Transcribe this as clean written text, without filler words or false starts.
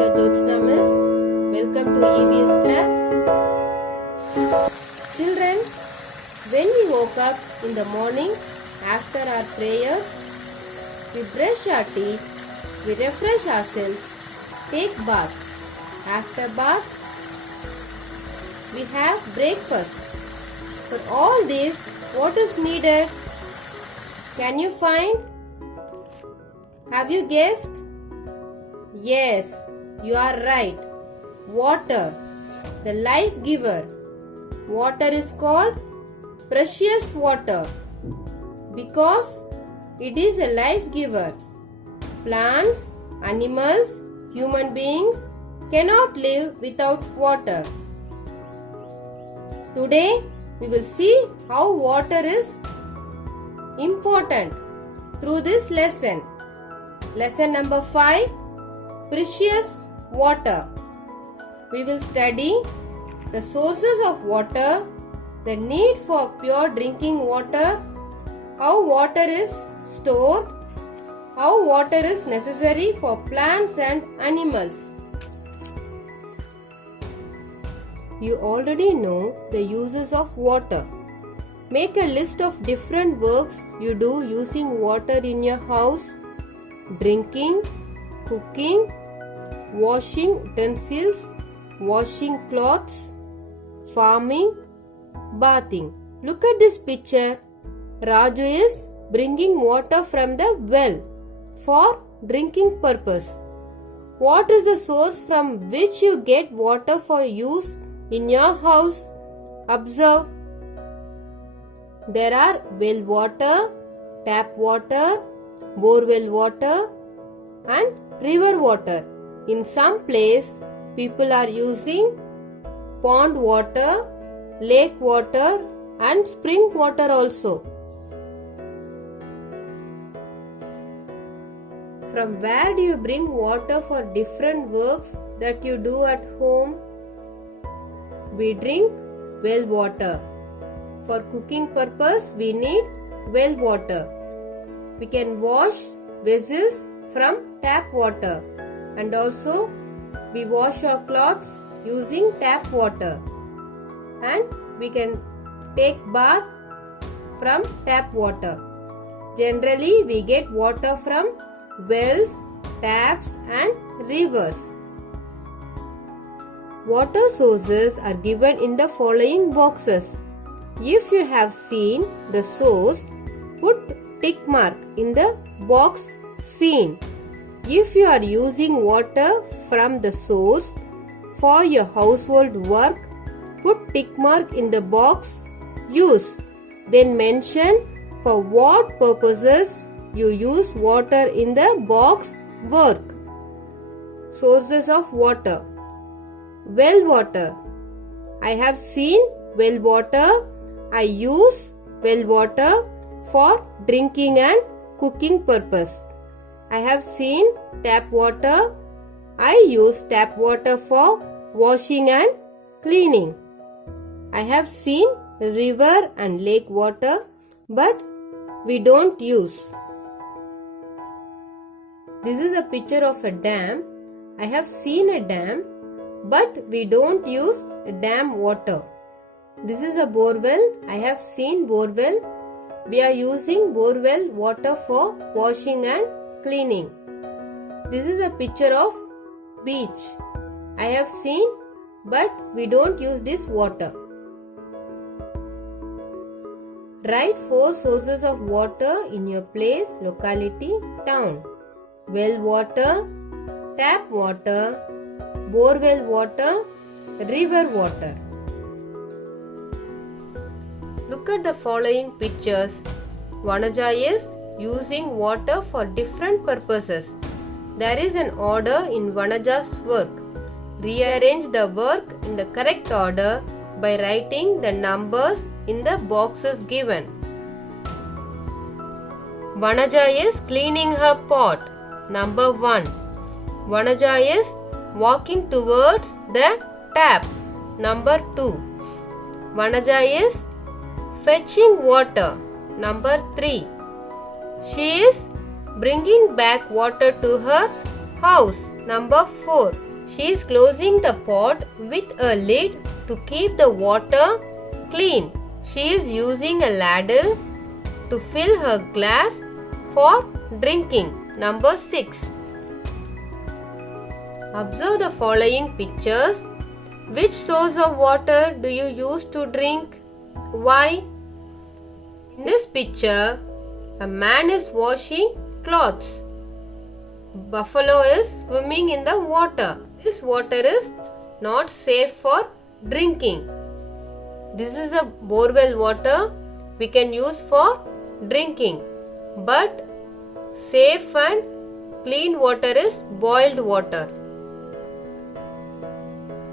your Jyotsna Miss. Welcome to EVS class. Children, when we woke up in the morning after our prayers, we brush our teeth, we refresh ourselves, take bath. After bath, we have breakfast. For all this, what is needed? Can you find? Have you guessed? Yes, you are right. Water, the life giver. Water is called precious water because it is a life giver. Plants, animals, human beings cannot live without water. Today we will see how water is important through this lesson. Lesson number 5, Precious Water. We will study the sources of water, the need for pure drinking water, how water is stored, how water is necessary for plants and animals. You already know the uses of water. Make a list of different works you do using water in your house: drinking, cooking, washing utensils, washing clothes, farming, bathing. Look at this picture. Raju is bringing water from the well for drinking purpose. What is the source from which you get water for use in your house? Observe. There are well water, tap water, borewell water and river water. In some place, people are using pond water, lake water and spring water also. From where do you bring water for different works that you do at home? We drink well water. For cooking purpose, we need well water. We can wash vessels from tap water, and also we wash our clothes using tap water, and we can take bath from tap water. Generally, we get water from wells, taps and rivers. Water sources are given in the following boxes. If you have seen the source, put tick mark in the box seen. If you are using water from the source for your household work, put tick mark in the box use. Then mention for what purposes you use water in the box work. Sources of water. Well water. I have seen well water. I use well water for drinking and cooking purpose. I have seen tap water. I use tap water for washing and cleaning. I have seen river and lake water, but we don't use. This is a picture of a dam. I have seen a dam, but we don't use dam water. This is a borewell. I have seen borewell. We are using borewell water for washing and cleaning. This is a picture of beach. I have seen, but we don't use this water. Write 4 sources of water in your place, locality, town. Well water, tap water, borewell water, river water. Look at the following pictures. Vanaja is using water for different purposes. There is an order in Vanaja's work. Rearrange the work in the correct order by writing the numbers in the boxes given. Vanaja is cleaning her pot. Number 1. Vanaja is walking towards the tap. Number 2. Vanaja is fetching water. Number 3. She is bringing back water to her house. Number 4. She is closing the pot with a lid to keep the water clean. She is using a ladle to fill her glass for drinking. Number 6. Observe the following pictures. Which source of water do you use to drink? Why? In this picture, a man is washing clothes. Buffalo is swimming in the water. This water is not safe for drinking. This is a borewell water we can use for drinking. But safe and clean water is boiled water.